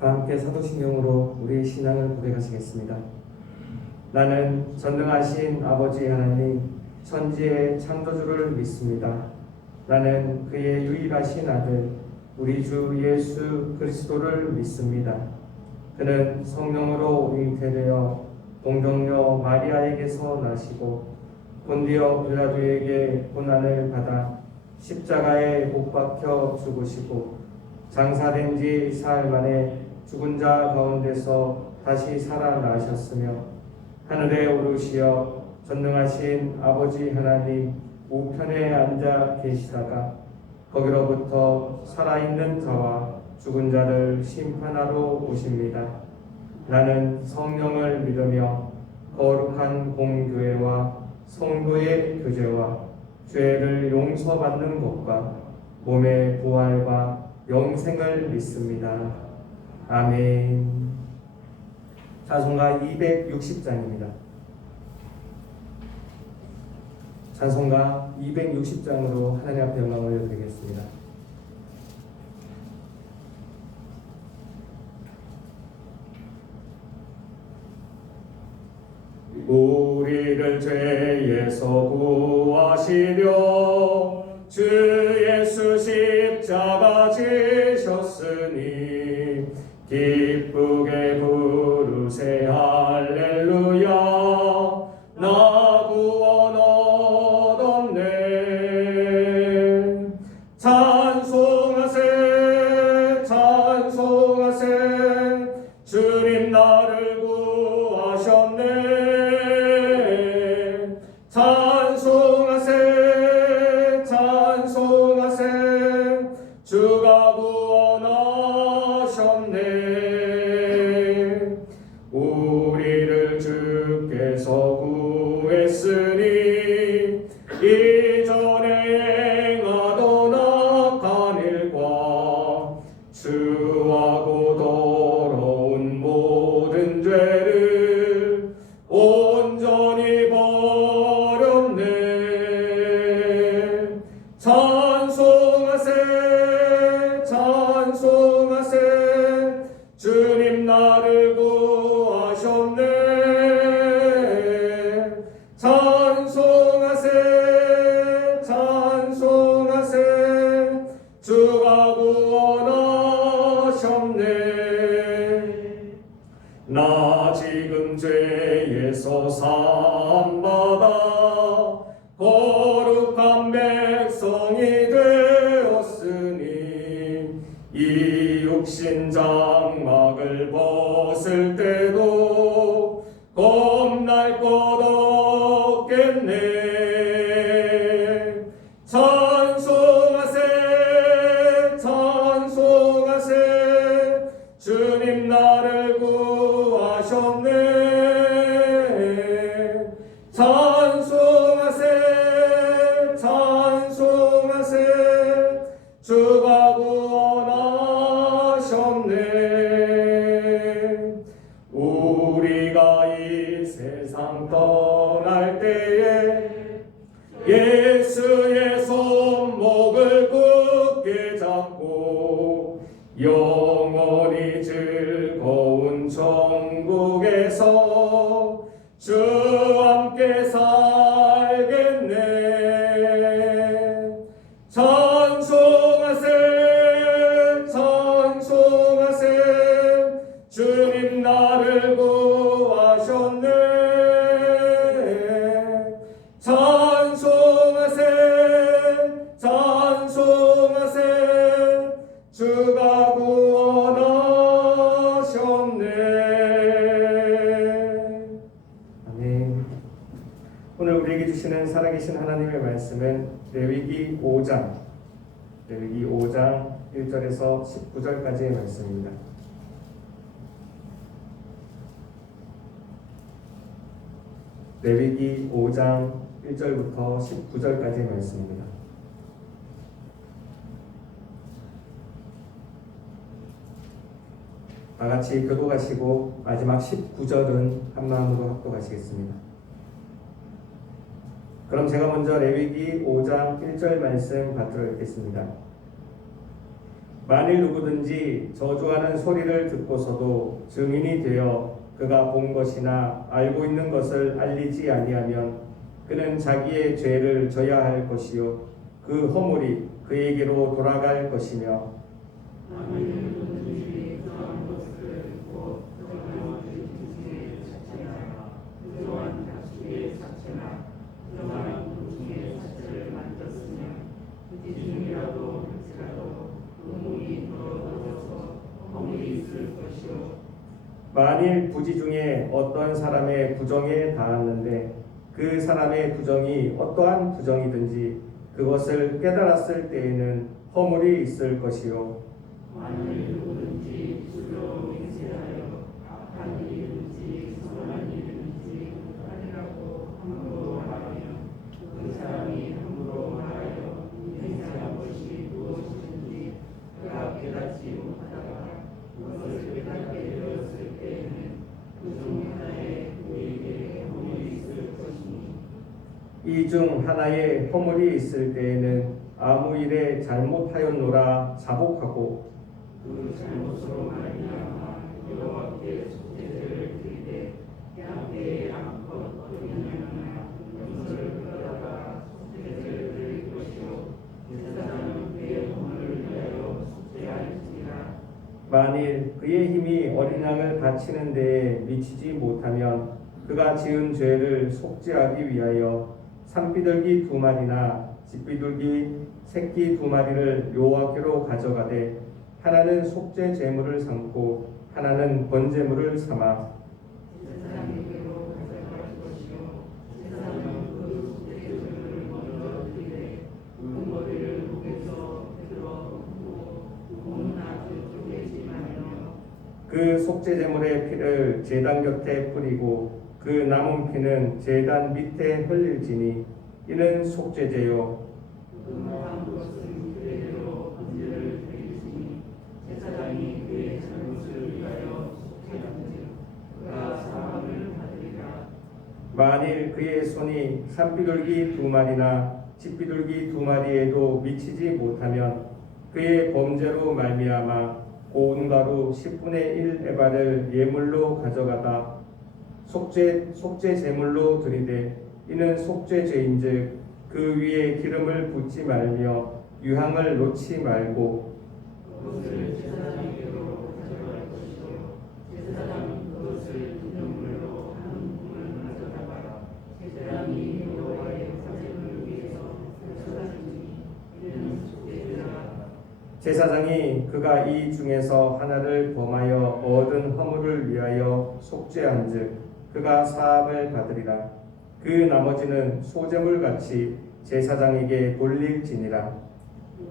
다 함께 사도신경으로 우리의 신앙을 고백하시겠습니다. 나는 전능하신 아버지 하나님 천지의 창조주를 믿습니다. 나는 그의 유일하신 아들 우리 주 예수 그리스도를 믿습니다. 그는 성령으로 잉태되어 동정녀 마리아에게서 나시고 본디오 빌라도에게 고난을 받아 십자가에 못 박혀 죽으시고 장사된 지 사흘 만에 죽은 자 가운데서 다시 살아나셨으며 하늘에 오르시어 전능하신 아버지 하나님 우편에 앉아 계시다가 거기로부터 살아있는 자와 죽은 자를 심판하러 오십니다. 나는 성령을 믿으며 거룩한 공교회와 성도의 교제와 죄를 용서받는 것과 몸의 부활과 영생을 믿습니다. 아멘. 찬송가 260장입니다. 찬송가 260장으로 하나님 앞에 영광을 올려드리겠습니다. 우리를 죄에서 구하시려 주 예수 십자가 지셨으니 기쁘게 부르세 할렐루야 나 구원 얻었네. 찬송하세 찬송하세 주님 나를 구하셨네. 찬송하세 찬송하세 주가 구원하셨네. 우리를 주께서 구했으니 이전에 행하던 악한 일과 추하고 더러운 모든 죄를 온전히 버렸네. 찬송하세 찬송하세 주님 나를 구하셨네. 찬송하세 찬송하세 주가 구원하셨네. 나 지금 죄에서 사함받아 거룩한 백성이 되었으니 이 육신 장막을 벗을 때도 겁날 것 없겠네. 찬송하세 찬송하세 주님 나를 구하셨네. 찬송하세 찬송하세 주가 구원하셨네. 우리가 이 세상 떠날 때에 예수의 손목을 굳게 잡고 영원히 즐거운 천국에서 주와 함께 살겠네. 찬송하세 찬송하세 주님 나를 구하셨네. 찬송하세 찬송하세 주가 구원하셨네. 아멘. 오늘 우리에게 주시는 살아계신 하나님의 말씀은 레위기 5장 1절에서 19절까지의 말씀입니다. 레위기 5장 1절부터 19절까지의 말씀입니다. 다같이 교독하시고 마지막 19절은 한마음으로 합독하시겠습니다. 그럼 제가 먼저 레위기 5장 1절 말씀 받들어 읽겠습니다. 만일 누구든지 저주하는 소리를 듣고서도 증인이 되어 그가 본 것이나 알고 있는 것을 알리지 아니하면 그는 자기의 죄를 져야 할 것이요 그 허물이 그에게로 돌아갈 것이며 만일 부지 중에 어떤 사람의 부정에 닿았는데 그 사람의 부정이 어떠한 부정이든지 그것을 깨달았을 때에는 허물이 있을 것이요 만일 누구든지 스스로 맹세하여 악한 일이든지 선한 일이든지 하리라고 함부로 말하면 그 사람이 함부로 말하여 맹세한 것이 무엇이든지 그가 깨닫지 못하다가 그것을 깨닫게 되었을 때에는 그 중 하나에 그에게 허물이 있을 것이니 이 중 하나의 허물이 있을 때에는 아무 일에 잘못하였노라 자복하고 그 잘못으로 말미암아 여호와께 속죄제를 드리되 양떼의 암컷 어린양이나 염소를 끌어다가 속죄제를 드릴 것이요 제사장은 그의 허물을 위하여 속죄할지니라. 만일 그의 힘이 어린 양을 바치는 데에 미치지 못하면 그가 지은 죄를 속죄하기 위하여 산비둘기 2마리나 집비둘기 새끼 2마리를 여호와께로 가져가되 하나는 속죄 제물을 삼고 하나는 번제물을 삼아 제사장에게로 가져갈 것이요 제사장은 그 속죄제물을 먼저 드리되 그 머리를 목에서 들어 몸은 아주 쪼개지 말며 그 속죄 제물의 피를 제단 곁에 뿌리고 그 남은 피는 제단 밑에 흘릴지니 이는 속죄제요 금한 것은 그대로 번제를 드리시니 제사장이 그의 잘못을 위하여 속죄한즉 그가 사함을 받으리라. 만일 그의 손이 산비둘기 2마리나 집비둘기 2마리에도 미치지 못하면 그의 범죄로 말미암아 고운 가루 10분의 1 에바를 예물로 가져가다 속죄 제물로 드리되 이는 속죄죄인즉 그 위에 기름을 붓지 말며 유향을 놓지 말고 그것을 제사장에게로 가져갈 것이요 제사장은 그것을 기념물로 한 품을 가져다가 제사장이 여호와의 화제를 위해서 가져가시니 이는 속죄제라. 제사장이 그가 이 중에서 하나를 범하여 얻은 허물을 위하여 속죄한즉 그가 사함을 받으리라. 그 나머지는 소제물같이 제사장에게 돌릴지니라.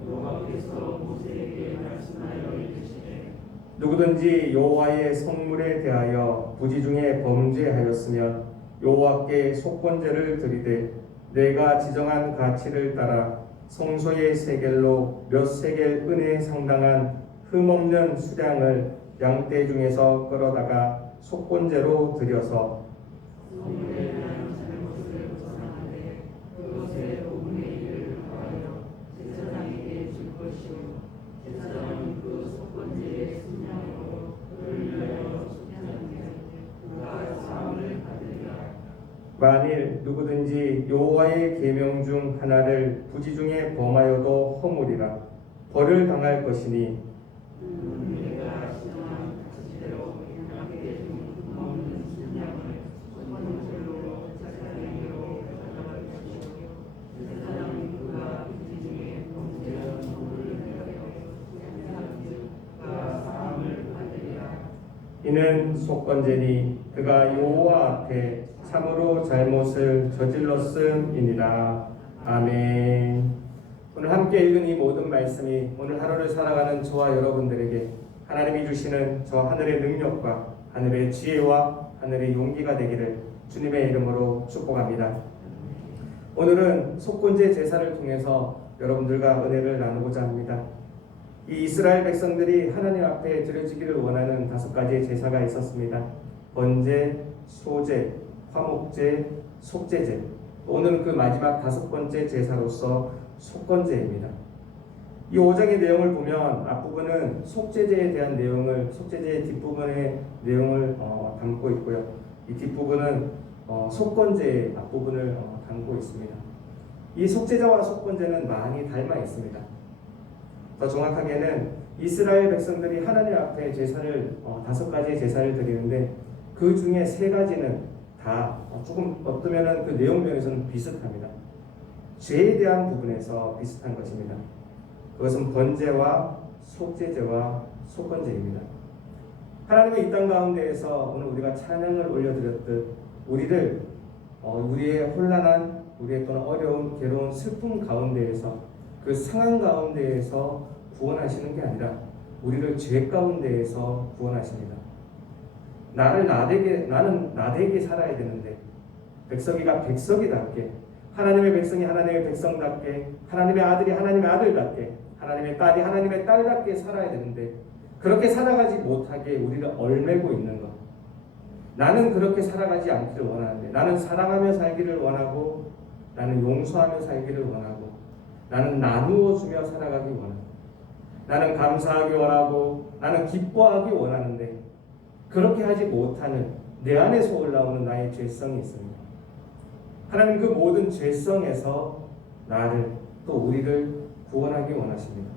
여호와께서 모세에게 말씀하여 이르시되 누구든지 여호와의 성물에 대하여 부지 중에 범죄하였으면 여호와께 속건제를 드리되 내가 지정한 가치를 따라 성소의 세겔로 몇 세겔 은에 상당한 흠없는 수량을 양떼 중에서 끌어다가 속건제로 드려서 성물에 대한 잘못을 벗어나되 그것의 5분의 1을 더하여 제사장에게 줄 것이요 제사장은 그 속건제의 순양으로 그를 위하여 속죄하는데 그가 사함을 받으리라. 만일 누구든지 여호와의 계명 중 하나를 부지 중에 범하여도 허물이라 벌을 당할 것이니 내가 지정한 가치대로 양떼 중 흠없는 순양을 속건제로 제사장에게로 가져갈 것이요 제사장은 그가 부지 중에 범죄한 허물을 위하여 속죄한즉 그가 사함을 받으리라. 이는 속건제니 그가 여호와 앞에 참으로 잘못을 저질렀음이니라. 아멘. 오늘 함께 읽은 이 모든 말씀이 오늘 하루를 살아가는 저와 여러분들에게 하나님이 주시는 저 하늘의 능력과 하늘의 지혜와 하늘의 용기가 되기를 주님의 이름으로 축복합니다. 오늘은 속건제 제사를 통해서 여러분들과 은혜를 나누고자 합니다. 이 이스라엘 백성들이 하나님 앞에 드려지기를 원하는 5가지의 제사가 있었습니다. 번제, 소제, 화목제, 속죄제. 오늘은 그 마지막 5번째 제사로서 속건제입니다. 이 5장의 내용을 보면 앞부분은 속죄제에 대한 내용을, 속죄제의 뒷부분의 내용을 담고 있고요. 이 뒷부분은 속건제의 앞부분을 담고 있습니다. 이 속죄제와 속건제는 많이 닮아 있습니다. 더 정확하게는 이스라엘 백성들이 하나님 앞에 제사를 5가지의 제사를 드리는데 그 중에 3가지는 다 조금 어떠면은 그 내용면에서는 비슷합니다. 죄에 대한 부분에서 비슷한 것입니다. 그것은 번제와 속죄제와 속건제입니다. 하나님의 이 땅 가운데에서 오늘 우리가 찬양을 올려드렸듯 우리를 우리의 혼란한, 우리의 또는 어려운, 괴로운, 슬픔 가운데에서 그 상황 가운데에서 구원하시는 게 아니라 우리를 죄 가운데에서 구원하십니다. 나는 나되게 살아야 되는데 백석이가 백석이답게, 하나님의 백성이 하나님의 백성답게, 하나님의 아들이 하나님의 아들답게, 하나님의 딸이 하나님의 딸답게 살아야 되는데 그렇게 살아가지 못하게 우리를 얼매고 있는 것. 나는 그렇게 살아가지 않기를 원하는데, 나는 사랑하며 살기를 원하고, 나는 용서하며 살기를 원하고, 나는 나누어 주며 살아가기 원하고, 나는 감사하기 원하고, 나는 기뻐하기 원하는데 그렇게 하지 못하는 내 안에서 올라오는 나의 죄성이 있습니다. 하나님 그 모든 죄성에서 나를 또 우리를 구원하기 원하십니다.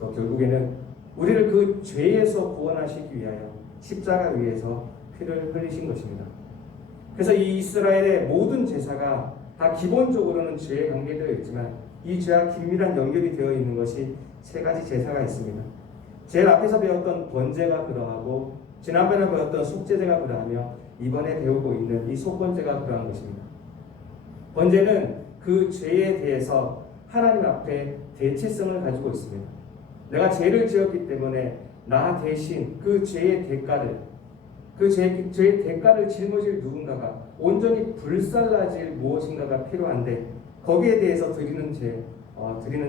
또 결국에는 우리를 그 죄에서 구원하시기 위하여 십자가 위에서 피를 흘리신 것입니다. 그래서 이 이스라엘의 모든 제사가 다 기본적으로는 죄에 관계되어 있지만 이 죄와 긴밀한 연결이 되어 있는 것이 3가지 제사가 있습니다. 제일 앞에서 배웠던 번제가 그러하고 지난번에 배웠던 속죄제가 그러하며 이번에 배우고 있는 이 속건제가 그러한 것입니다. 번제는 그 죄에 대해서 하나님 앞에 대체성을 가지고 있습니다. 내가 죄를 지었기 때문에 나 대신 그 죄의 대가를, 그 죄의 대가를 짊어질 누군가가, 온전히 불살라질 무엇인가가 필요한데 거기에 대해서 드리는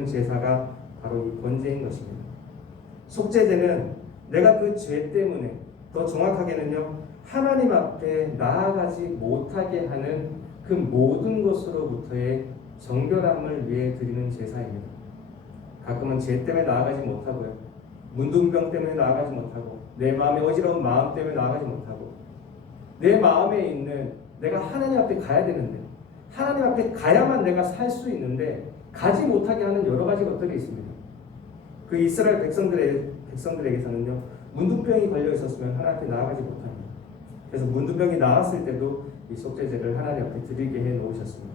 제사가 바로 이 번제인 것입니다. 속죄제는 내가 그 죄 때문에, 더 정확하게는요, 하나님 앞에 나아가지 못하게 하는 그 모든 것으로부터의 정결함을 위해 드리는 제사입니다. 가끔은 죄 때문에 나아가지 못하고요, 문둥병 때문에 나아가지 못하고, 내 마음의 어지러운 마음 때문에 나아가지 못하고, 내 마음에 있는 내가 하나님 앞에 가야 되는데, 하나님 앞에 가야만 내가 살 수 있는데 가지 못하게 하는 여러 가지 것들이 있습니다. 그 이스라엘 백성들에게서는요, 문둥병이 걸려 있었으면 하나님 앞에 나아가지 못합니다. 그래서 문둥병이 나았을 때도 이 속죄제를 하나님 앞에 드리게 해 놓으셨습니다.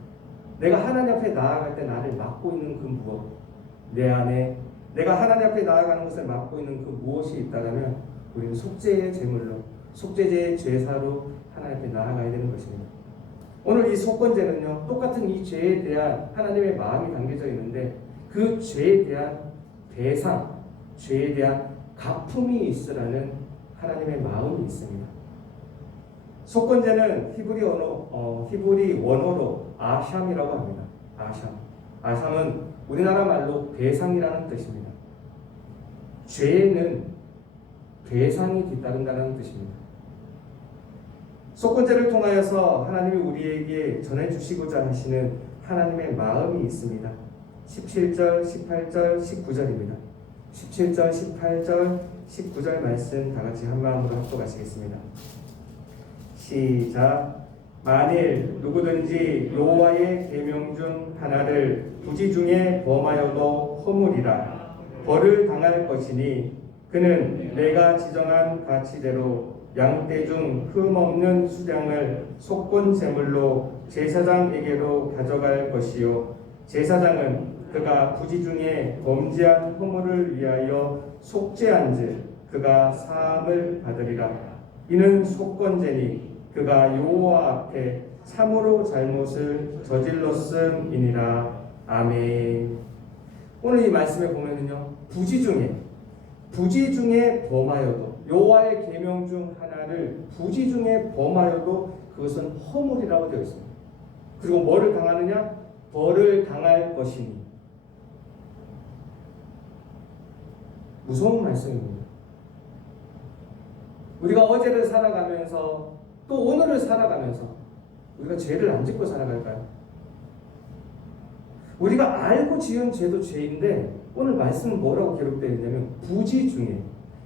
내가 하나님 앞에 나아갈 때 나를 막고 있는 그 무엇, 내 안에 내가 하나님 앞에 나아가는 것을 막고 있는 그 무엇이 있다면 우리는 속죄의 제물로, 속죄제의 제사로 하나님 앞에 나아가야 되는 것입니다. 오늘 이 속건제는요, 똑같은 이 죄에 대한 하나님의 마음이 담겨져 있는데 그 죄에 대한 배상, 죄에 대한 갚음이 있으라는 하나님의 마음이 있습니다. 속건제는 히브리 원어로 아샴이라고 합니다. 아샴은 우리나라 말로 배상이라는 뜻입니다. 죄에는 배상이 뒤따른다는 뜻입니다. 속건제를 통하여서 하나님이 우리에게 전해주시고자 하시는 하나님의 마음이 있습니다. 17절, 18절, 19절입니다. 17절, 18절, 19절 말씀 다 같이 한 마음으로 합독하시겠습니다. 시작. 만일 누구든지 여호와의 계명 중 하나를 부지 중에 범하여도 허물이라 벌을 당할 것이니 그는 내가 지정한 가치대로 양떼 중 흠없는 수량을 속건 제물로 제사장에게로 가져갈 것이요 제사장은 그가 부지 중에 범죄한 허물을 위하여 속죄한즉 그가 사함을 받으리라. 이는 속건제니 그가 여호와 앞에 참으로 잘못을 저질렀음이니라. 아멘. 오늘 이 말씀에 보면은요, 부지 중에 범하여도, 여호와의 계명 중 하나를 부지 중에 범하여도 그것은 허물이라고 되어 있습니다. 그리고 뭐를 당하느냐? 벌을 당할 것이니. 무서운 말씀입니다. 우리가 어제를 살아가면서 또 오늘을 살아가면서 우리가 죄를 안 짓고 살아갈까요? 우리가 알고 지은 죄도 죄인데 오늘 말씀은 뭐라고 기록되어 있냐면 부지 중에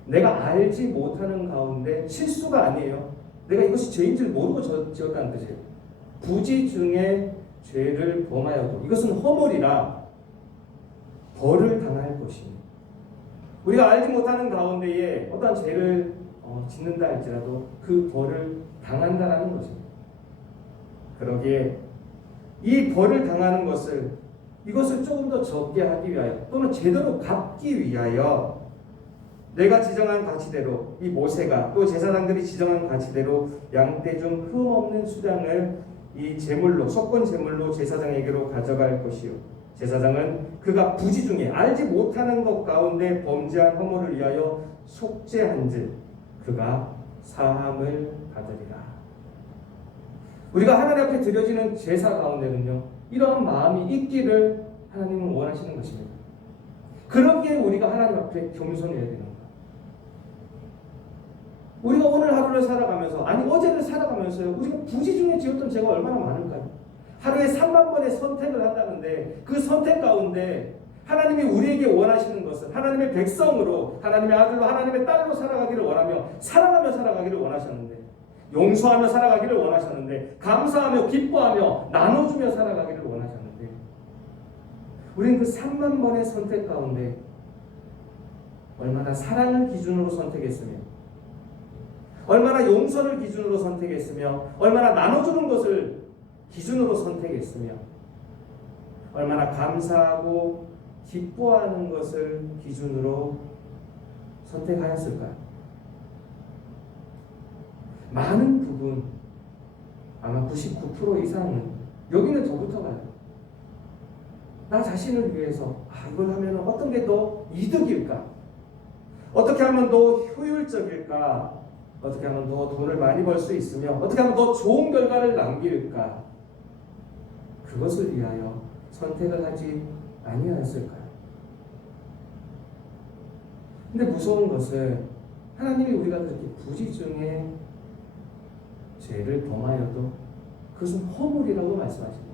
내가 알지 못하는 가운데 실수가 아니에요. 내가 이것이 죄인 줄 모르고 지었다는 뜻이에요. 부지 중에 죄를 범하여도 이것은 허물이라 벌을 당할 것이니 우리가 알지 못하는 가운데에 어떠한 죄를 짓는다 할지라도 그 벌을 당한다라는 것입니다. 그러기에 이 벌을 당하는 이것을 조금 더 적게 하기 위하여 또는 제대로 갚기 위하여 내가 지정한 가치대로 이 모세가 또 제사장들이 지정한 가치대로 양떼 중 흠없는 수량을 이 제물로 속건 제물로 제사장에게로 가져갈 것이요 제사장은 그가 부지 중에 알지 못하는 것 가운데 범죄한 허물을 위하여 속죄한즉 그가 사함을 받으리라. 우리가 하나님 앞에 드려지는 제사 가운데는요 이러한 마음이 있기를 하나님은 원하시는 것입니다. 그러기에 우리가 하나님 앞에 겸손해야 되는 거예요. 우리가 오늘 하루를 살아가면서 아니 어제를 살아가면서요 우리가 부지 중에 지었던 죄가 얼마나 많을까요? 하루에 3만 번의 선택을 한다는데 그 선택 가운데 하나님이 우리에게 원하시는 것은 하나님의 백성으로 하나님의 아들로 하나님의 딸로 살아가기를 원하며 사랑하며 살아가기를 원하셨는데 용서하며 살아가기를 원하셨는데 감사하며 기뻐하며 나눠주며 살아가기를 원하셨는데 우리는 그 3만 번의 선택 가운데 얼마나 사랑을 기준으로 선택했으며 얼마나 용서를 기준으로 선택했으며 얼마나 나눠주는 것을 기준으로 선택했으며 얼마나 감사하고 기뻐하는 것을 기준으로 선택하였을까요? 많은 부분 아마 99% 이상은 여기는 저부터 가요. 나 자신을 위해서 이걸 하면 어떤 게 더 이득일까? 어떻게 하면 더 효율적일까? 어떻게 하면 더 돈을 많이 벌 수 있으며 어떻게 하면 더 좋은 결과를 남길까? 그것을 위하여 선택을 하지 아니하였을까요? 근데 무서운 것은 하나님이 우리가 그렇게 부지 중에 죄를 범하여도 그것은 허물이라고 말씀하십니다.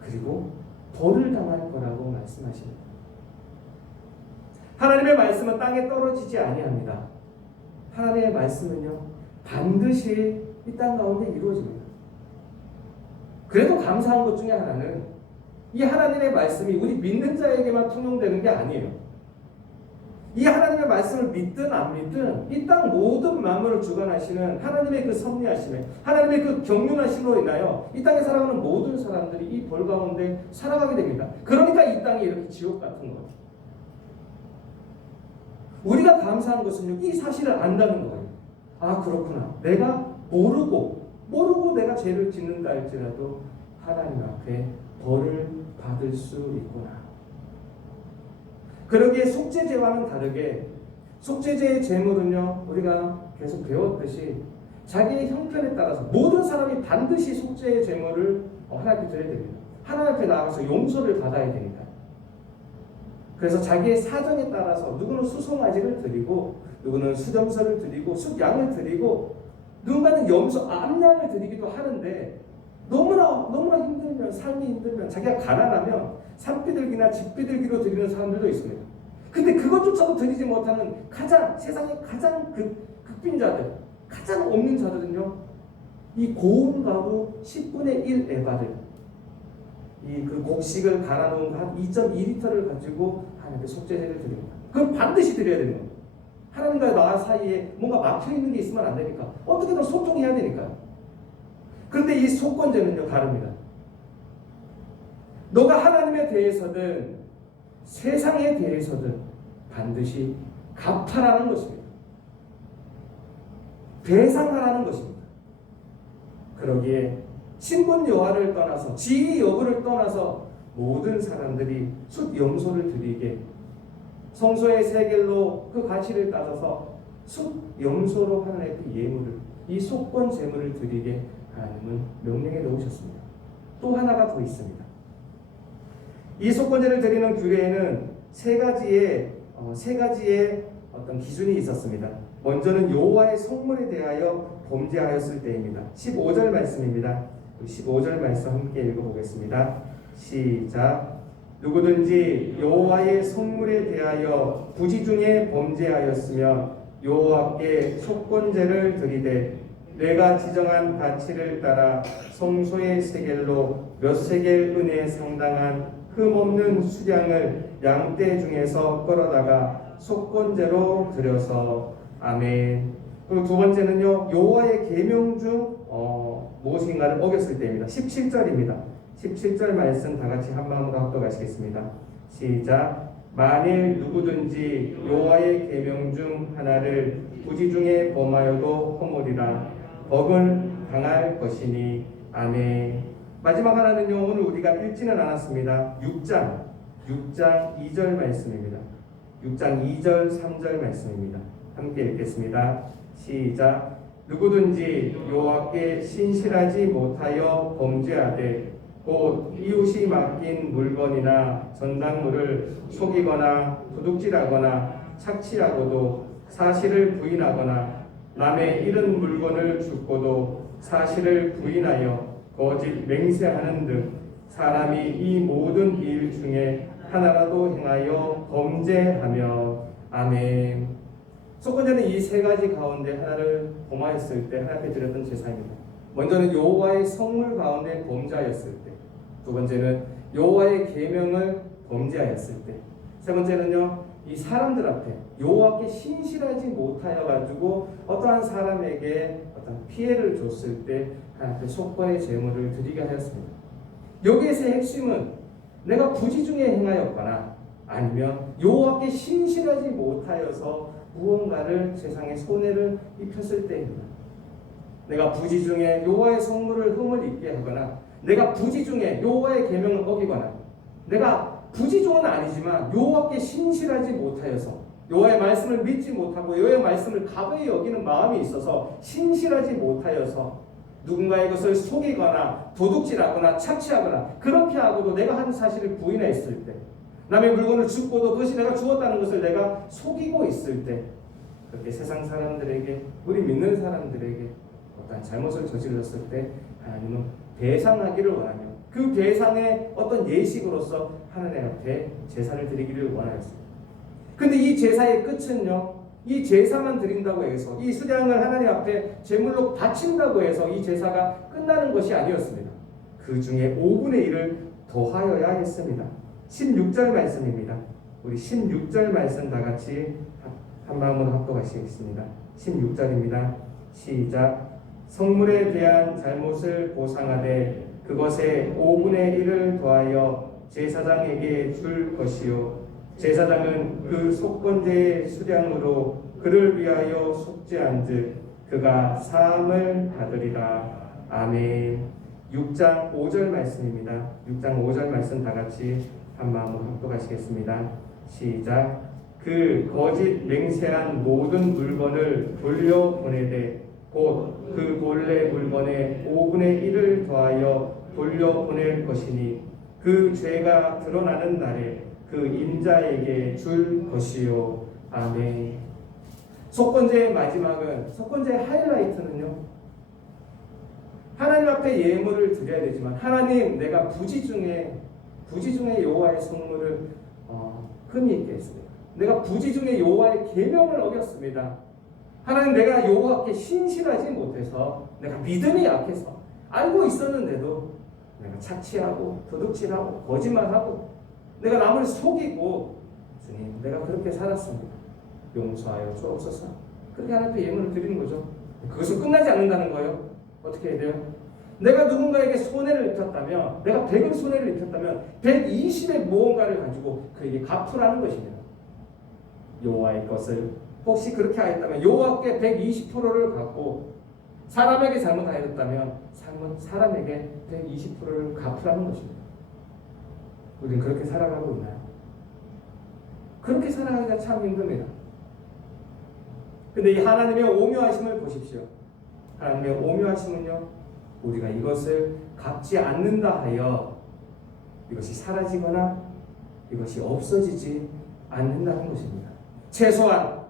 그리고 벌을 당할 거라고 말씀하십니다. 하나님의 말씀은 땅에 떨어지지 아니합니다. 하나님의 말씀은요 반드시 이 땅 가운데 이루어집니다. 그래도 감사한 것 중에 하나는 이 하나님의 말씀이 우리 믿는 자에게만 통용되는 게 아니에요. 이 하나님의 말씀을 믿든 안 믿든 이 땅 모든 만물을 주관하시는 하나님의 그 섭리하심에 하나님의 그 경륜하심으로 인하여 이 땅에 살아가는 모든 사람들이 이 벌 가운데 살아가게 됩니다. 그러니까 이 땅이 이렇게 지옥 같은 거예요. 우리가 감사한 것은요 이 사실을 안다는 거예요. 그렇구나. 내가 모르고 내가 죄를 짓는다 할지라도 하나님 앞에 벌을 받을 수 있구나. 그러기에 속죄제와는 다르게 속죄제의 제물은요 우리가 계속 배웠듯이 자기의 형편에 따라서 모든 사람이 반드시 속죄의 제물을 하나님께 드려야 됩니다. 하나님 앞에 나가서 용서를 받아야 되니까. 그래서 자기의 사정에 따라서 누구는 수송아지를 드리고 누구는 수염소를 드리고 숫양을 드리고 누군가는 암양을 드리기도 하는데 너무나 힘들면 삶이 힘들면 자기가 가난하면 산비둘기나 집비둘기로 드리는 사람들도 있습니다. 근데 그것조차도 드리지 못하는 세상의 가장 극빈자들 가장 없는 자들은요 이 고운 가루 10분의 1 에바를 그 곡식을 갈아놓은 한 2.2리터를 가지고 하나님께 속죄제를 드립니다. 그건 반드시 드려야 되는 겁니다. 하나님과 나 사이에 뭔가 막혀있는 게 있으면 안 되니까 어떻게든 소통해야 되니까요. 그런데 이 속건제는요 다릅니다. 너가 하나님에 대해서든 세상에 대해서든 반드시 갚아라는 것입니다. 배상하라는 것입니다. 그러기에 신분 여하를 떠나서 지위 여부를 떠나서 모든 사람들이 숫 염소를 드리게 성소의 세겔로 그 가치를 따져서 숫 염소로 하나님의 그 예물을 이 속건 제물을 드리게 하나님은 명령해 놓으셨습니다. 또 하나가 더 있습니다. 이 속건제를 드리는 규례에는 세 가지의 어떤 기준이 있었습니다. 먼저는 여호와의 성물에 대하여 범죄하였을 때입니다. 15절 말씀입니다. 15절 말씀 함께 읽어보겠습니다. 시작. 누구든지 여호와의 성물에 대하여 부지 중에 범죄하였으며 여호와께 속건제를 드리되 내가 지정한 가치를 따라 성소의 세겔로 몇 세겔 은에 상당한 흠없는 수량을 양떼 중에서 끌어다가 속건제로 드려서 아멘. 그리고 두 번째는요, 여호와의 계명 중 무엇인가를 어겼을 때입니다. 17절입니다. 17절 말씀 다 같이 한 마음으로 합독하시겠습니다. 시작. 만일 누구든지 여호와의 계명 중 하나를 부지 중에 범하여도 허물이라 법을 당할 것이니 아멘. 마지막 하나는요, 오늘 우리가 읽지는 않았습니다. 6장 2절 말씀입니다. 6장 2절 3절 말씀입니다. 함께 읽겠습니다. 시작. 누구든지 여호와께 신실하지 못하여 범죄하되 곧 이웃이 맡긴 물건이나 전당물을 속이거나 도둑질하거나 착취하고도 사실을 부인하거나 남의 잃은 물건을 줍고도 사실을 부인하여 거짓 맹세하는 등 사람이 이 모든 일 중에 하나라도 행하여 범죄하며 아멘. 속건제는 이 세 가지 가운데 하나를 범하였을 때 하나님께 드렸던 제사입니다. 먼저는 여호와의 성물 가운데 범죄하였을 때, 두 번째는 여호와의 계명을 범죄하였을 때, 세 번째는요, 이 사람들 앞에 여호와께 신실하지 못하여 가지고 어떠한 사람에게 어떤 피해를 줬을 때 하나님께 속건의 제물을 드리게 하였습니다. 여기에서의 핵심은 내가 부지 중에 행하였거나 아니면 여호와께 신실하지 못하여서 무언가를 세상에 손해를 입혔을 때입니다. 내가 부지 중에 여호와의 성물을 흠을 입게 하거나 내가 부지 중에 여호와의 계명을 어기거나 내가 부지 중은 아니지만 여호와께 신실하지 못하여서 여호와의 말씀을 믿지 못하고 여호와의 말씀을 가벼이 여기는 마음이 있어서 신실하지 못하여서 누군가의 것을 속이거나 도둑질하거나 착취하거나 그렇게 하고도 내가 한 사실을 부인했을 때, 남의 물건을 줍고도 그것이 내가 주었다는 것을 내가 속이고 있을 때, 그렇게 세상 사람들에게, 우리 믿는 사람들에게 어떤 잘못을 저질렀을 때 하나님은 배상하기를 원하며 그 배상의 어떤 예식으로서 하나님 앞에 제사를 드리기를 원하였습니다. 근데 이 제사의 끝은요, 이 제사만 드린다고 해서 이 수량을 하나님 앞에 제물로 바친다고 해서 이 제사가 끝나는 것이 아니었습니다. 그 중에 5분의 1을 더하여야 했습니다. 16절 말씀입니다. 우리 16절 말씀 다 같이 한 마음으로 합독하시겠습니다. 16절입니다. 시작. 성물에 대한 잘못을 보상하되 그것의 5분의 1을 더하여 제사장에게 줄 것이요 제사장은 그 속건제의 수량으로 그를 위하여 속죄한즉 그가 사함을 받으리라. 아멘. 6장 5절 말씀입니다. 6장 5절 말씀 다 같이 한 마음으로 합독하시겠습니다. 시작. 그 거짓 맹세한 모든 물건을 돌려보내되 곧 그 본래 물건의 5분의 1을 더하여 돌려보낼 것이니 그 죄가 드러나는 날에 그 임자에게 줄 것이요. 아멘. 속건제의 마지막은, 속건제의 하이라이트는요, 하나님 앞에 예물을 드려야 되지만 하나님, 내가 부지 중에 여호와의 성물을 흠이 있게 했습니다. 내가 부지 중에 여호와의 계명을 어겼습니다. 하나님, 내가 여호와께 신실하지 못해서 내가 믿음이 약해서 알고 있었는데도 내가 착취하고 도둑질하고 거짓말하고 내가 남을 속이고 주님, 내가 그렇게 살았습니다. 용서하여 주옵소서. 그렇게 하나님께 예물을 드리는 거죠. 그것은 끝나지 않는다는 거예요. 어떻게 해야 돼요? 내가 누군가에게 손해를 입혔다면, 내가 100을 손해를 입혔다면 120의 무언가를 가지고 그에게 갚으라는 것입니다. 여호와의 것을 혹시 그렇게 하였다면 여호와께 120%를 갚고 사람에게 잘못하였다면 사람에게 120%를 갚으라는 것입니다. 우리는 그렇게 살아가고 있나요? 그렇게 살아가기가 참 힘듭니다. 근데 이 하나님의 오묘하심을 보십시오. 하나님의 오묘하심은요, 우리가 이것을 갚지 않는다 하여 이것이 사라지거나 이것이 없어지지 않는다는 것입니다. 최소한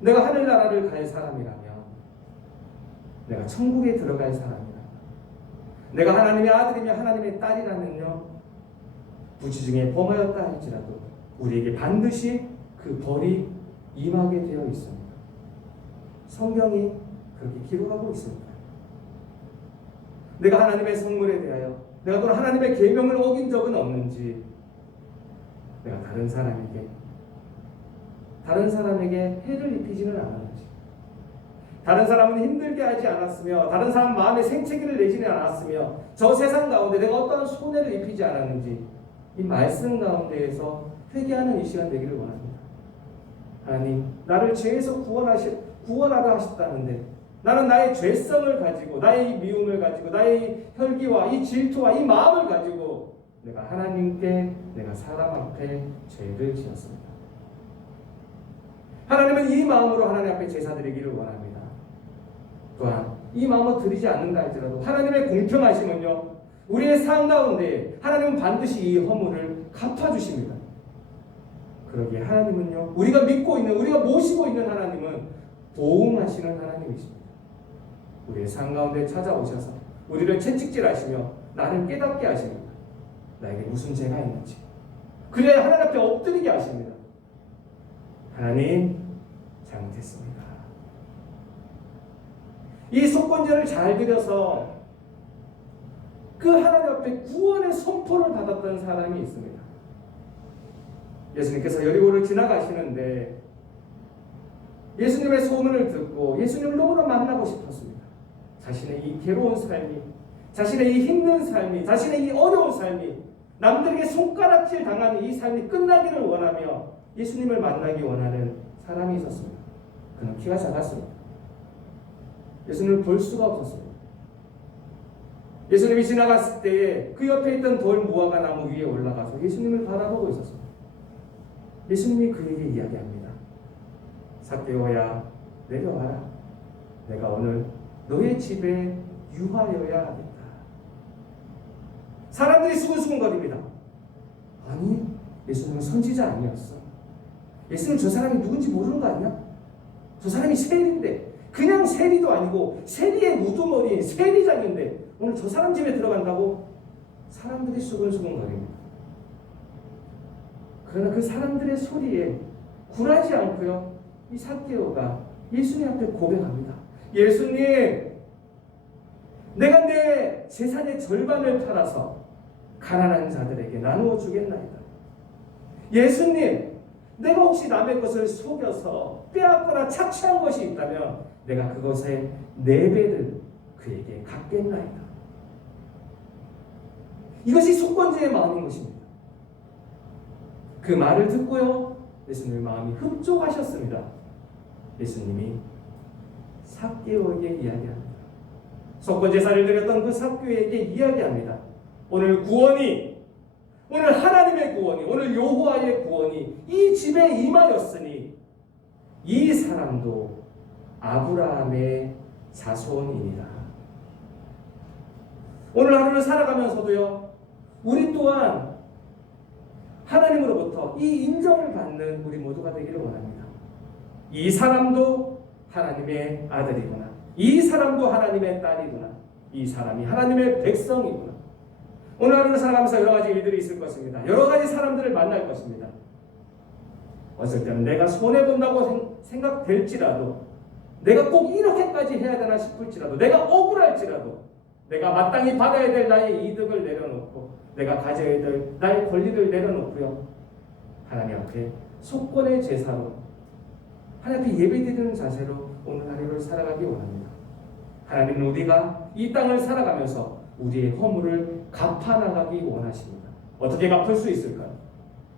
내가 하늘나라를 갈 사람이라면, 내가 천국에 들어갈 사람이라면, 내가 하나님의 아들이며 하나님의 딸이라면요, 부지 중에 범하였다 할지라도 우리에게 반드시 그 벌이 임하게 되어 있습니다. 성경이 그렇게 기록하고 있습니다. 내가 하나님의 성물에 대하여 내가 또 하나님의 계명을 어긴 적은 없는지, 내가 다른 사람에게 해를 입히지는 않았는지, 다른 사람은 힘들게 하지 않았으며 다른 사람 마음에 생채기를 내지는 않았으며 저 세상 가운데 내가 어떠한 손해를 입히지 않았는지, 이 말씀 가운데에서 회개하는 이 시간 되기를 원합니다. 하나님, 나를 죄에서 구원하라 하셨다는데 나는 나의 죄성을 가지고, 나의 이 미움을 가지고, 나의 이 혈기와 이 질투와 이 마음을 가지고 내가 하나님께, 내가 사람 앞에 죄를 지었습니다. 하나님은 이 마음으로 하나님 앞에 제사 드리기를 원합니다. 또한 이 마음을 드리지 않는다 할지라도 하나님의 공평하심은요, 우리의 삶 가운데 하나님은 반드시 이 허물을 갚아주십니다. 그러기에 하나님은요, 우리가 믿고 있는, 우리가 모시고 있는 하나님은 보응하시는 하나님이십니다. 우리의 삶 가운데 찾아오셔서 우리를 채찍질하시며 나를 깨닫게 하십니다. 나에게 무슨 죄가 있는지. 그래야 하나님 앞에 엎드리게 하십니다. 하나님, 잘못했습니다. 이 속건제를 잘 드려서 그 하나님 앞에 구원의 선포를 받았던 사람이 있습니다. 예수님께서 여리고를 지나가시는데 예수님의 소문을 듣고 예수님을 너무나 만나고 싶었습니다. 자신의 이 괴로운 삶이, 자신의 이 힘든 삶이, 자신의 이 어려운 삶이, 남들에게 손가락질 당하는 이 삶이 끝나기를 원하며 예수님을 만나기 원하는 사람이 있었습니다. 그는 키가 작았습니다. 예수님을 볼 수가 없었습니다. 예수님이 지나갔을 때에 그 옆에 있던 돌 무화과 나무 위에 올라가서 예수님을 바라보고 있었습니다. 예수님이 그에게 이야기합니다. 삭개오야, 내려와라. 내가 오늘 너의 집에 유하여야 하겠다. 사람들이 수근수근거립니다. 아니, 예수님은 선지자 아니었어. 예수님 저 사람이 누군지 모르는 거 아니야? 저 사람이 세리인데, 그냥 세리도 아니고 세리의 우두머리인 세리장인데 오늘 저 사람 집에 들어간다고? 사람들이 수근수근거립니다. 그러나 그 사람들의 소리에 굴하지 않고요, 이 삭개오가 예수님 앞에 고백합니다. 예수님, 내가 내 재산의 절반을 팔아서 가난한 자들에게 나누어 주겠나이다. 예수님, 내가 혹시 남의 것을 속여서 빼앗거나 착취한 것이 있다면 내가 그것의 4배를 그에게 갚겠나이다. 이것이 속건제의 마음인 것입니다. 그 말을 듣고요, 예수님의 마음이 흡족하셨습니다. 예수님이 삭개오에게 이야기합니다. 속건제사를 드렸던 그 삭개오에게 이야기합니다. 오늘 구원이, 오늘 하나님의 구원이, 오늘 여호와의 구원이 이 집에 임하였으니 이 사람도 아브라함의 자손이니라. 오늘 하루를 살아가면서도요, 우리 또한 하나님으로부터 이 인정을 받는 우리 모두가 되기를 원합니다. 이 사람도 하나님의 아들이구나. 이 사람도 하나님의 딸이구나. 이 사람이 하나님의 백성이구나. 오늘 하루를 살아가면서 여러 가지 일들이 있을 것입니다. 여러 가지 사람들을 만날 것입니다. 어쩔 때는 내가 손해본다고 생각될지라도, 내가 꼭 이렇게까지 해야 되나 싶을지라도, 내가 억울할지라도, 내가 마땅히 받아야 될 나의 이득을 내려놓고, 내가 가져야 될 나의 권리를 내려놓고요, 하나님 앞에 속건의 제사로, 하나님 앞에 예배드리는 자세로 오늘 하루를 살아가기 원합니다. 하나님은 우리가 이 땅을 살아가면서 우리의 허물을 갚아나가기 원하십니다. 어떻게 갚을 수 있을까요?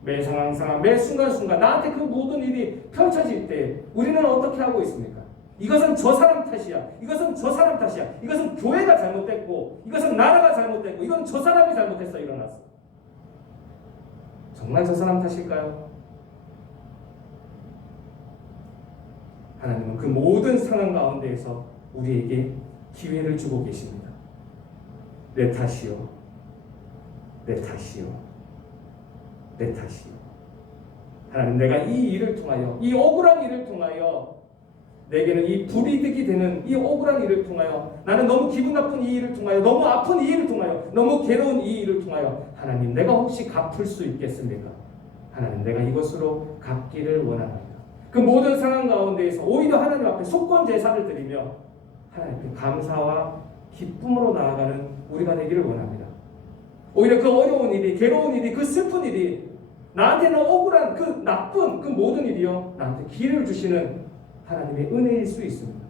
매 상황, 매 순간순간 나한테 그 모든 일이 펼쳐질 때 우리는 어떻게 하고 있습니까? 이것은 저 사람 탓이야. 이것은 저 사람 탓이야. 이것은 교회가 잘못됐고, 이것은 나라가 잘못됐고, 이건 저 사람이 잘못했어. 일어났어. 정말 저 사람 탓일까요? 하나님은 그 모든 상황 가운데에서 우리에게 기회를 주고 계십니다. 내 탓이요, 내 탓이요, 내 탓이요. 하나님, 내가 이 일을 통하여, 이 억울한 일을 통하여 내게는 이 불이득이 되는 이 억울한 일을 통하여, 나는 너무 기분 나쁜 이 일을 통하여, 너무 아픈 이 일을 통하여, 너무 괴로운 이 일을 통하여 하나님, 내가 혹시 갚을 수 있겠습니까? 하나님, 내가 이것으로 갚기를 원합니다. 그 모든 상황 가운데에서 오히려 하나님 앞에 속건 제사를 드리며 하나님께 감사와 기쁨으로 나아가는 우리가 되기를 원합니다. 오히려 그 어려운 일이, 괴로운 일이, 그 슬픈 일이, 나한테는 억울한 그 나쁜 그 모든 일이요, 나한테 기회를 주시는 하나님의 은혜일 수 있습니다.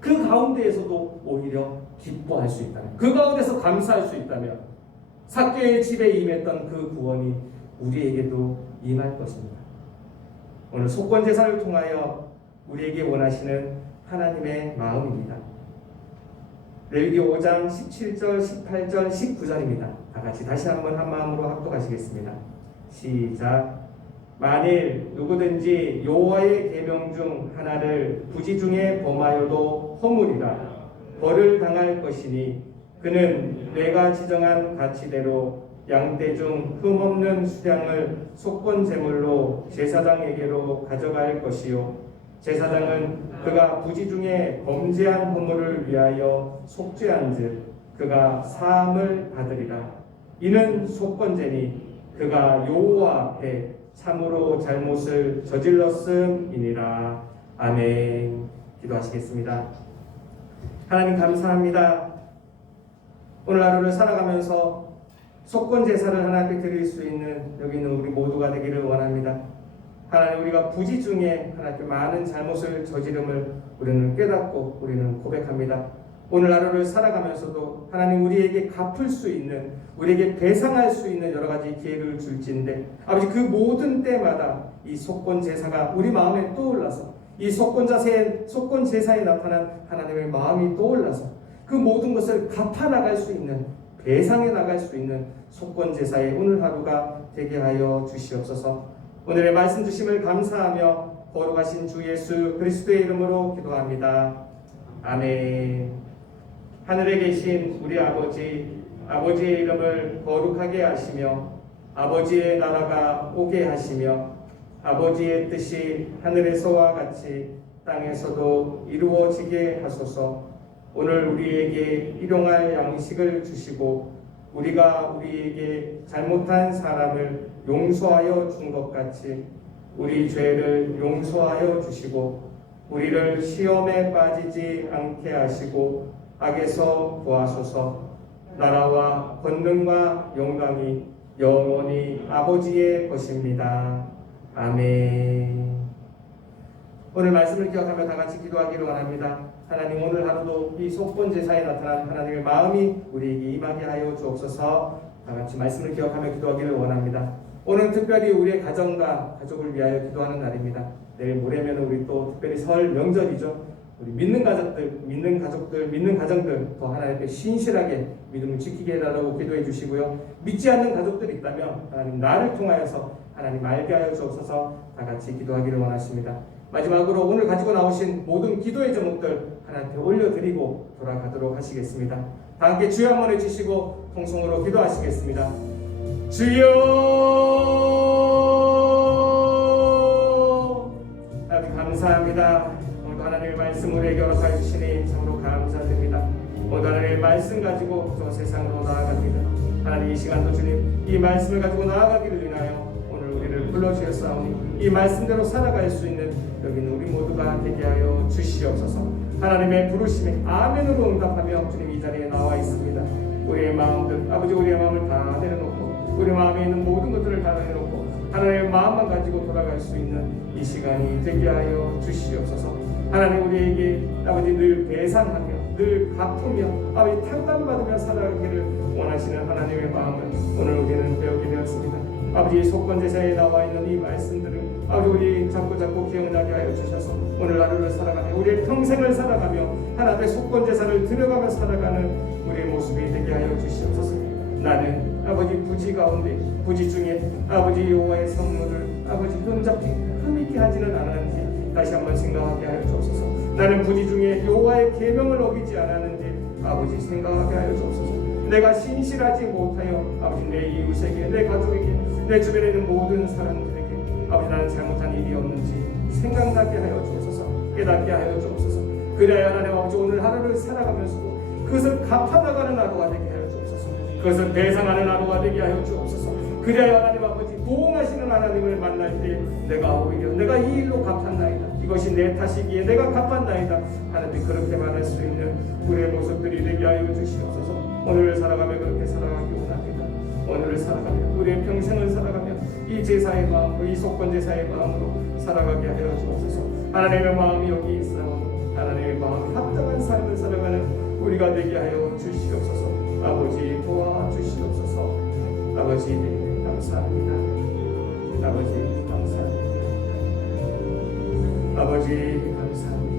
그 가운데에서도 오히려 기뻐할 수 있다면, 그 가운데서 감사할 수 있다면, 삭개의 집에 임했던 그 구원이 우리에게도 임할 것입니다. 오늘 속건 제사를 통하여 우리에게 원하시는 하나님의 마음입니다. 레위기 5장 17절, 18절, 19절입니다. 다 같이 다시 한번 한 마음으로 합독하시겠습니다. 시작. 만일 누구든지 여호와의 계명 중 하나를 부지 중에 범하여도 허물이라 벌을 당할 것이니 그는 내가 지정한 가치대로 양떼 중 흠없는 수량을 속건 제물로 제사장에게로 가져갈 것이요 제사장은 그가 부지 중에 범죄한 허물을 위하여 속죄한즉 그가 사함을 받으리라. 이는 속건제니 그가 여호와 앞에 참으로 잘못을 저질렀음이니라. 아멘. 기도하시겠습니다. 하나님 감사합니다. 오늘 하루를 살아가면서 속건 제사를 하나님께 드릴 수 있는 여기 있는 우리 모두가 되기를 원합니다. 하나님, 우리가 부지 중에 하나님께 많은 잘못을 저지름을 우리는 깨닫고 우리는 고백합니다. 오늘 하루를 살아가면서도 하나님 우리에게 갚을 수 있는, 우리에게 배상할 수 있는 여러 가지 기회를 줄진데 아버지, 그 모든 때마다 이 속건 제사가 우리 마음에 떠올라서, 이 속건 제사에 나타난 하나님의 마음이 떠올라서 그 모든 것을 갚아 나갈 수 있는, 배상해 나갈 수 있는 속건 제사의 오늘 하루가 되게 하여 주시옵소서. 오늘의 말씀 주심을 감사하며 거룩하신 주 예수 그리스도의 이름으로 기도합니다. 아멘. 하늘에 계신 우리 아버지, 아버지의 이름을 거룩하게 하시며 아버지의 나라가 오게 하시며 아버지의 뜻이 하늘에서와 같이 땅에서도 이루어지게 하소서. 오늘 우리에게 일용할 양식을 주시고 우리가 우리에게 잘못한 사람을 용서하여 준 것 같이 우리 죄를 용서하여 주시고 우리를 시험에 빠지지 않게 하시고 악에서 구하소서. 나라와 권능과 영광이 영원히 아버지의 것입니다. 아멘. 오늘 말씀을 기억하며 다 같이 기도하기를 원합니다. 하나님, 오늘 하루도 이 속건 제사에 나타난 하나님의 마음이 우리에게 임하게 하여 주옵소서. 다 같이 말씀을 기억하며 기도하기를 원합니다. 오늘 특별히 우리의 가정과 가족을 위하여 기도하는 날입니다. 내일 모레면 우리 또 특별히 설 명절이죠. 우리 믿는 가족들, 믿는 가정들 더 하나님께 신실하게 믿음을 지키게 해달라고 기도해 주시고요. 믿지 않는 가족들이 있다면 하나님 나를 통하여서 하나님 알게 하여 주옵소서. 다 같이 기도하기를 원하십니다. 마지막으로 오늘 가지고 나오신 모든 기도의 제목들 하나님께 올려드리고 돌아가도록 하시겠습니다. 다 함께 주여 한번 해주시고 통성으로 기도하시겠습니다. 주여, 하나님 감사합니다. 오늘도 하나님의 말씀 우리에게 허락하여 주시니 참으로 감사드립니다. 오늘 하나님의 말씀 가지고 저 세상으로 나아갑니다. 하나님, 이 시간도 주님 이 말씀을 가지고 나아가기를 위하여 오늘 우리를 불러주셨사오니 이 말씀대로 살아갈 수 있는 여기 있는 우리 모두가 되게 하여 주시옵소서. 하나님의 부르심에 아멘으로 응답하며 주님 이 자리에 나와 있습니다. 우리의 마음들, 아버지, 우리의 마음을 다 내려놓고 우리 마음에 있는 모든 것들을 다 내려놓고 하나님의 마음만 가지고 돌아갈 수 있는 이 시간이 되게 하여 주시옵소서. 하나님, 우리에게 아버지 늘 배상하며 늘 갚으며 아버지 탕감받으며 살아가기를 원하시는 하나님의 마음을 오늘 우리는 배우게 되었습니다. 아버지, 속건 제사에 나와 있는 이 말씀들을 아버지 우리 자꾸 기억나게 하여 주셔서 오늘 하루를 살아가며 우리의 평생을 살아가며 하나님의 속건 제사를 드려가며 살아가는 우리의 모습이 되게 하여 주시옵소서. 나는 아버지 부지 가운데, 부지 중에 아버지 여호와의 성물을 아버지 흠있게 하지는 않았는지 다시 한번 생각하게 하여 주옵소서. 나는 부지 중에 여호와의 계명을 어기지 않았는지 아버지 생각하게 하여 주옵소서. 내가 신실하지 못하여 아버지 내 이웃에게, 내 가족에게, 내 주변에 있는 모든 사람들에게 아버지 나는 잘못한 일이 없는지 생각나게 하여 주옵소서. 깨닫게 하여 주옵소서. 그래야 하나님 아버지 오늘 하루를 살아가면서도 그것을 갚아나가는 하루가 되게 하여 주옵소서. 그것을 배상하는 하루가 되게 하여 주옵소서. 그래야 하나님 아버지 보응하시는 하나님을 만날 때 내가 오히려 내가 이 일로 갚았나이다, 이것이 내 탓이기에 내가 갚았나이다 하나님 그렇게 말할 수 있는 우리의 모습들이 되게 하여 주시옵소서. 오늘을 살아가며 그렇게 살아가기 원합니다. 오늘을 살아가며 우리의 평생을 살아가며 이 제사의 마음, 이 속건 제사의 마음으로 살아가게 하여 주옵소서. 하나님의 마음이 여기 있사오니 하나님의 마음이 합당한 삶을 살아가는 우리가 되게 하여 주시옵소서. 아버지 도와주시옵소서. 아버지 감사합니다. 아버지 감사합니다. 아버지 감사합니다.